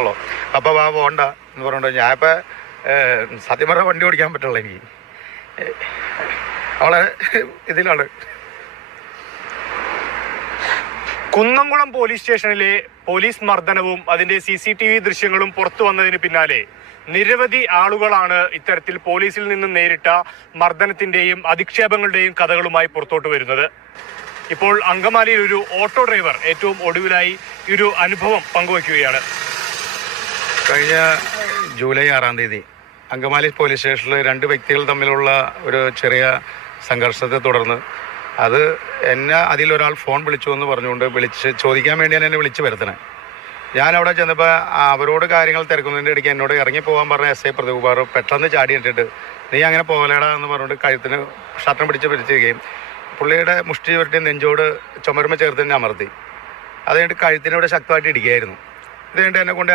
ഉള്ളൂ. അപ്പോൾ വാ പോണ്ട എന്ന് പറഞ്ഞിട്ട് ഞാൻ സത്യം പറഞ്ഞ വണ്ടി ഓടിക്കാൻ പറ്റുള്ളൂ എനിക്ക്. അവളെ ഇതിലാണ്. കുന്നംകുളം പോലീസ് സ്റ്റേഷനിലെ പോലീസ് മർദ്ദനവും അതിന്റെ സി സി ടി വി ദൃശ്യങ്ങളും പുറത്തു വന്നതിന് പിന്നാലെ നിരവധി ആളുകളാണ് ഇത്തരത്തിൽ പോലീസിൽ നിന്ന് നേരിട്ട മർദ്ദനത്തിന്റെയും അധിക്ഷേപങ്ങളുടെയും കഥകളുമായി പുറത്തോട്ട് വരുന്നത്. ഇപ്പോൾ അങ്കമാലിയിൽ ഒരു ഓട്ടോ ഡ്രൈവർ ഏറ്റവും ഒടുവിലായി ഒരു അനുഭവം പങ്കുവയ്ക്കുകയാണ്. കഴിഞ്ഞ ജൂലൈ ആറാം തീയതി അങ്കമാലി പോലീസ് സ്റ്റേഷനിൽ രണ്ട് വ്യക്തികൾ തമ്മിലുള്ള ഒരു ചെറിയ സംഘർഷത്തെ തുടർന്ന് അത് എന്നെ അതിലൊരാൾ ഫോൺ വിളിച്ചു എന്ന് പറഞ്ഞുകൊണ്ട് വിളിച്ച് ചോദിക്കാൻ വേണ്ടിയാണ് എന്നെ വിളിച്ച് വരുത്തണേ ഞാൻ അവിടെ ചെന്നപ്പോൾ അവരോട് കാര്യങ്ങൾ തിരക്കുന്നതിന്റെ ഇടയ്ക്ക് എന്നോട് ഇറങ്ങി പോകാൻ പറഞ്ഞ എസ് ഐ പ്രതികുമാർ പെട്ടെന്ന് ചാടി ഇട്ടിട്ട് നീ അങ്ങനെ പോകലേടാ എന്ന് പറഞ്ഞുകൊണ്ട് കഴുത്തിന് ഷർട്ടം പിടിച്ച് പിടിച്ചിരിക്കുകയും പുള്ളിയുടെ മുഷ്ടി ചുരുട്ടി നെഞ്ചോട് ചുമരുമ ചേർത്ത് തന്നെ അമർത്തി. അത് കഴിഞ്ഞിട്ട് കഴുത്തിനോട് ശക്തമായിട്ട് ഇടിക്കുകയായിരുന്നു. ഇത് കഴിഞ്ഞിട്ട് എന്നെ കൊണ്ട്